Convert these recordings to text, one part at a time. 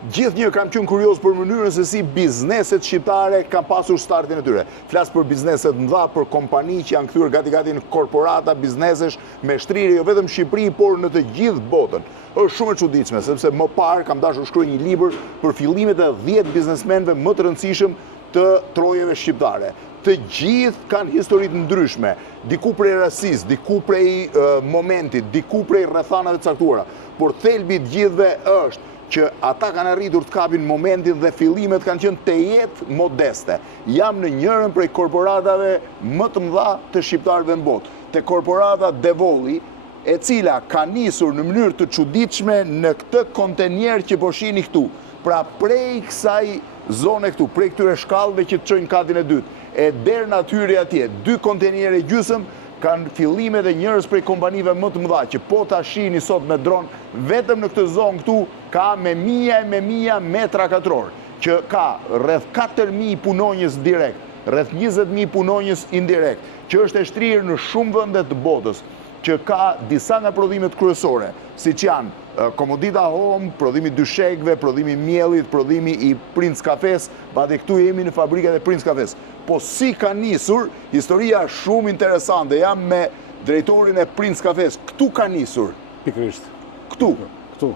Gjithnjë kam qenë kurioz për mënyrën se si bizneset shqiptare kanë pasur startin e tyre. Flas për bizneset mëdha, për kompani që janë kthyer gati në korporata, biznesesh me shtrirje jo vetëm në Shqipëri, por në të gjithë botën. Është shumë e çuditshme, sepse më parë kam dashur shkruaj një libër për fillimet e 10 biznesmenëve më të rëndësishëm të trojeve shqiptare. Të gjithë kanë histori të ndryshme, diku prej rastis, diku prej momentit, diku prej rrethanave të caktuara, por thelbi i të gjithëve është që ata kanë arritur të kapin momentin dhe fillimet kanë qenë të jetë modeste. Jam në njërën prej korporatave më të mëdha të shqiptarëve në botë, te korporata Devolli, e cila ka nisur në mënyrë të çuditshme në këtë kontenier që po shihni këtu. Pra prej kësaj zone këtu, prej këtyre shkallëve që të çojnë katin e dytë, e deri në atyre atje, 2 konteniere gjysmë kanë fillimet e njërës prej kompanive më të mëdha, që po ta shihni sot me dron, vetëm në këtë zonë këtu, ka me mija metra katror, që ka rreth 4.000 punonjës direkt, rreth 20.000 punonjës indirekt, që është e shtrirë në shumë vende të botës, që ka disa nga prodhimet kryesore, siç janë Komodita Home, prodhimi dyshekëve, prodhimi miellit, prodhimi i Prince Kafes, dhe këtu jemi në fabrikat e Prince Kafes. Po si ka nisur, historia shumë interesante, jam me drejtorin e Prince Kafes, këtu ka nisur. Pikërisht. Këtu. Këtu.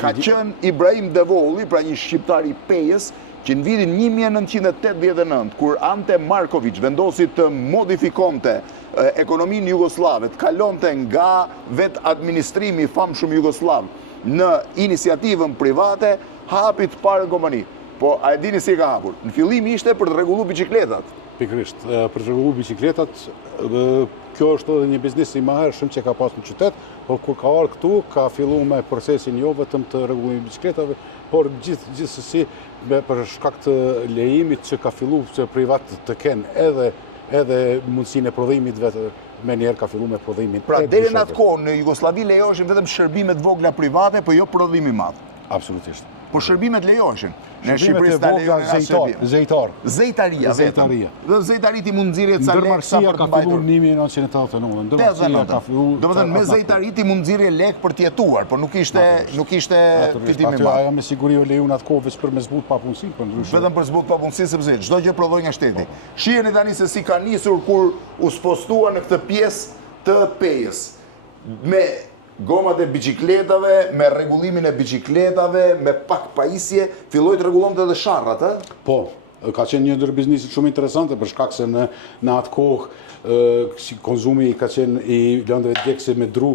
Ka qenë Ibrahim Devolli, pra një shqiptar i Pejës, që në vitin 1989, kur Ante Marković vendosi të modifikonte ekonominë jugoslave, të kalonte nga vetë administrimi i famshëm jugoslav në iniciativën private, hapi të parën kompani. Po a e dini si e ka hapur? Në fillim ishte për të rregulluar biçikletat. Pikërisht, për të rregulluar biçikletat, kjo është edhe një biznes i mëhershëm që ka pasur në qytet, por kur ka ardhur këtu, ka filluar me procesin jo vetëm të rregullimit të biçikletave, por gjithsesi për shkak të lejimit që ka filluar që privat të kenë edhe mundësinë e prodhimit vetë, me njerë ka filluar me prodhimin. Pra deri në atë kohë në Jugosllavi lejoheshin vetëm shërbimet vogla private, po jo prodhimi i madh. Absolutisht. Po shërbimet lejoheshin. Në Shqipëri Shqipëri zejtar. Zejtaria vetëm. Dhe zejtarit i mund nxirrje ca lek sa për të mbajtur. Ndërmarrësia ka filluar në 1989. Ndërmarrësia ka filluar. Domethënë me zejtarit i mund nxirrje lek për të jetuar, por nuk ishte fitim i madh. Ajo me siguri u lejon atë kohë veç për me zbut papunësi, për ndryshe. Vetëm për zbut papunësi sepse çdo gjë prodhoi nga shteti. Shiheni tani se si ka nisur kur u spostua në këtë pjesë të Pejës. Me gomat e biçikletave, me rregullimin e biçikletave, me pak pajisje, filloi të rregullonte edhe sharrat, ë? Po, ka qenë një ndër bizneset shumë interesante për shkak se në atë kohë konsumi ka qenë i lëndëve djegëse me dru.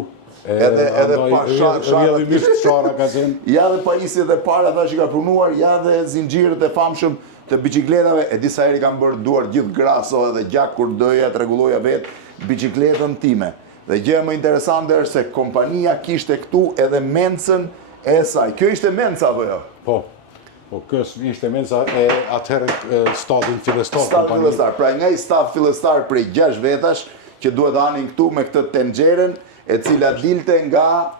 Edhe pa rrjedhimisht shara ka qenë. Ja dhe pajisjet e para ata që ka punuar, ja dhe zinxhirët e famshëm të biçikletave, e disa herë kanë bërë duar gjithë graso edhe gjak kur doja të rregulloja vetë biçikletën time. Dhe gjë më interesante është se kompania kishte këtu edhe mencën e saj. Kjo ishte menca apo jo? Po, kjo ishte menca e atëherë stafin fillestar. Staf fillestar, pra nga i staf fillestar prej 6 vetash që duhet anin këtu me këtë tenxherën e cila dilte nga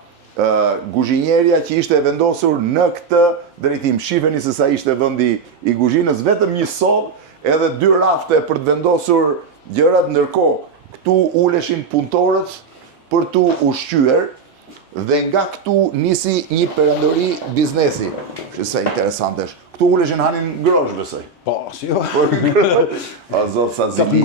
kuzhinjeria që ishte vendosur në këtë drejtim. Shifeni se sa ishte vendi i kuzhinës, vetëm një sopë edhe 2 rafte për të vendosur gjërat, ndërkohë këtu uleshin punëtorët për të ushqyer dhe nga këtu nisi një perandori biznesi. Që sa interesante është. Këtu uleshin hanin grosh besoj. Po, si jo. O zot sa zili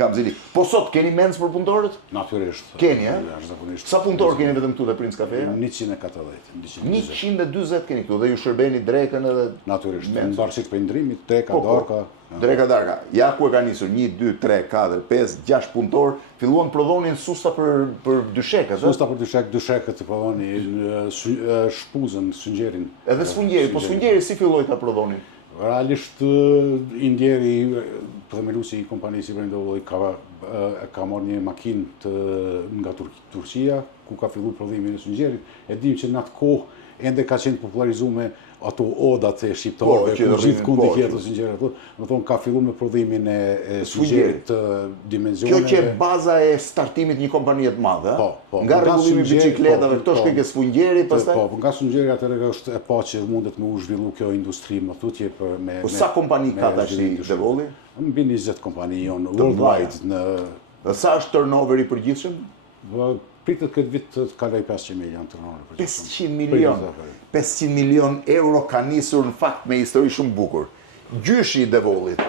kam zili. Po sot keni mens për punëtorët? Natyrisht. Keni, ë? Sa punëtorë keni vetëm këtu te Prince Kafeja? 140. 120 keni këtu dhe ju shërbeni drekën edhe natyrisht. Në varësi të ndrimit, dreka, darka. Dreka darka. Ja ku e ka nisur 1, 2, 3, 4, 5, 6 punëtor, filluan prodhonin susta për dyshekët. Susta për dyshekët prodhonin shpuzën, sfungjerin. Edhe sfungjeri, po sfungjeri si filloi ta prodhonin? Realisht indjeri themeluesi i kompanisë Ibrahim Devolli ka marrë një makinë nga Turqia ku ka filluar prodhimin e sfungjerit. E dim që në atë kohë ende ka qenë popularizuar ato odat e shqiptarëve, ku gjithkund i kjetë sfungjer ato. Do thonë ka filluar me prodhimin e sfungjerit të dimensioneve. Kjo që e baza e startimit një kompanie të madhe, po. Nga rregullimi i biçikletave, këto shkojnë ke sfungjeri, pastaj. Po, nga sfungjeri atëherë është e pa që mundet me u zhvillu kjo industri më thutje me. Po sa kompani ka tash Devolli? Mbi 20 kompani janë worldwide në. Dhe sa është turnoveri i përgjithshëm? Pritet këtë vit të kaloj 500 milion tronore. 500 milion. 500 milion euro ka nisur në fakt me histori shumë bukur. Gjyshi i Devollit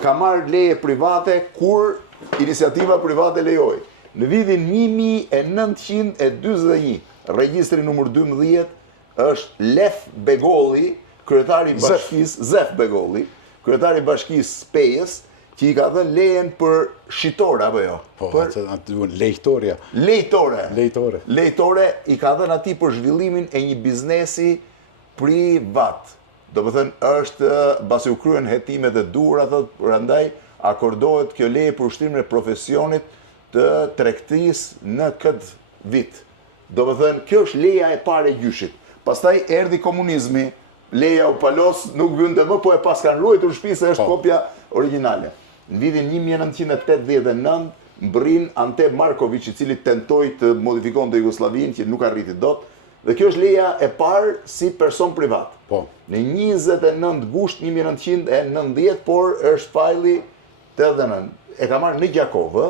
ka marrë leje private kur iniciativa private lejoi. Në vitin 1941, regjistri numër 12 është Lef Begolli, kryetari i bashkisë, Zef Begolli, kryetari i bashkisë Pejës, që i ka dhënë lejen për shitore, apo jo? Po, atë duhen lejtoria. Lejtore i ka dhënë ati për zhvillimin e një biznesi privat. Do më thënë, është, basi u kryen hetimet e dura, thot, prandaj akordohet kjo leje për ushtrimin e profesionit të tregtisë në këtë vit. Do më thënë, kjo është leja e parë e gjyshit. Pastaj erdhi komunizmi, leja u palos, nuk vynte më, po e pas kanë ruajtur në shtëpi se është kopja origjinale. Në vitin 1989, mbrin Ante Marković, i cili tentoi të modifikonte Jugosllavinë, që nuk arriti dot, dhe kjo është leja e parë si person privat. Po. Në 29 gusht 1990, por është fajli 89. E ka marrë në Gjakovë.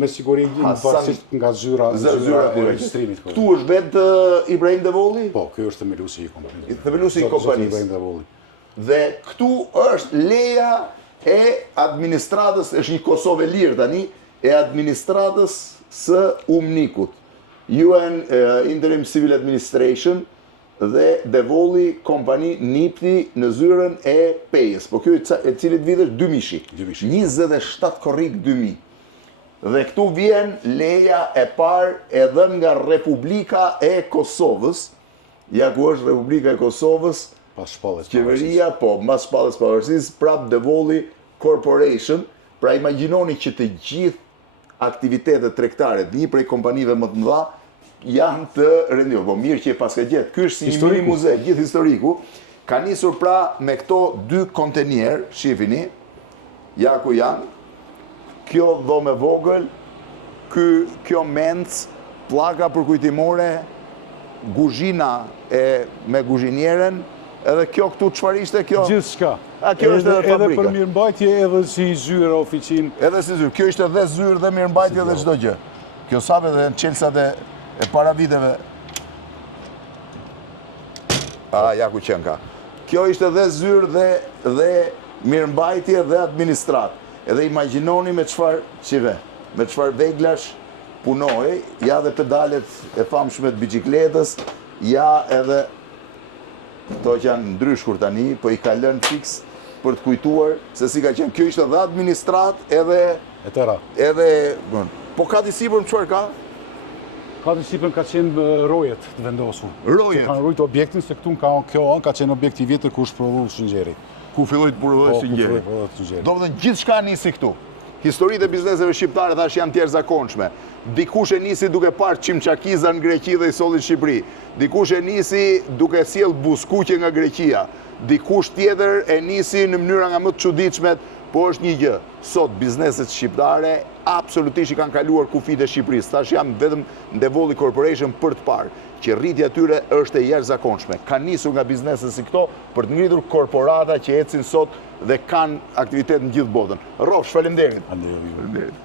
Me siguri varësisht nga zyra e regjistrimit. Këtu është vetë Ibrahim Devolli? Po, kjo është themelusi i kompanisë. Themelusi i kompanisë. Dhe këtu është leja e administratës, është një Kosovë lirë tani, e administratës së UMNIK-ut. UN Interim Civil Administration dhe Devolli kompani nipti në zyrën e Pejës. Po kjo e cilit vit është 2000. 27 korrik 2000. Dhe këtu vjen leja e parë edhe nga Republika e Kosovës, ja ku është Republika e Kosovës, qeveria, po, mas shpalljes pavarësisë, prap Devolli Corporation, pra imagjinoni që të gjithë aktivitetet tregtare, një prej kompanive më të mëdha, janë të rendimit. Po mirë që e paska gjetë. Ky është si një mini muze, gjithë historiku, ka nisur pra me këto 2 kontenier, shifini, ja ku janë, kjo dhomë vogël, kjo menc, pllaka përkujtimore, guzhina me guzhinierën, edhe kjo këtu çfarë ishte kjo? Gjithçka. Kjo është edhe fabrika. Edhe për mirëmbajtje, edhe si zyrë oficinë. Edhe si zyrë. Kjo ishte dhe zyrë dhe mirëmbajtje dhe çdo gjë. Kjo sape dhe në qelsat e para viteve. Ja ku qenë ka. Kjo ishte dhe zyrë dhe mirëmbajtje dhe administrat. Edhe imagjinoni me çfarë qive, me çfarë veglash punoi, ja dhe pedalet e famshme të biçikletës, ja edhe këto që janë ndryshkur tani, po i ka lënë fiks për të kujtuar se si ka qenë. Kjo ishte dhe administrat edhe po ka të sipër më çfarë ka? Ka të sipër ka qenë rojet të vendosur. Rojet? Kanë rujtë objektin, se këtu kjo ka qenë objekti vjetër ku është prodhuar Shëngjeri. Ku filloi të prodhohej Shëngjeri. Do të thënë gjithçka nisi këtu. Historitë e bizneseve shqiptare thash janë të jashtëzakonshme. Dikush e nisi duke parë çimçakiza në Greqi dhe i solli në Shqipëri. Dikush e nisi duke sjell buskuqe nga Greqia. Dikush tjetër e nisi në mënyra nga më të çuditshmet, po është një gjë. Sot bizneset shqiptare absolutisht i kanë kaluar kufit e Shqipërisë. Tash jam vetëm në Devolli Corporation për të parë që rritja atyre është e jashtëzakonshme. Kanë nisur nga bizneset si këto për të ngritur korporata që ecin sot dhe kanë aktivitet në gjithë botën. Rrofsh, faleminderit. Faleminderit.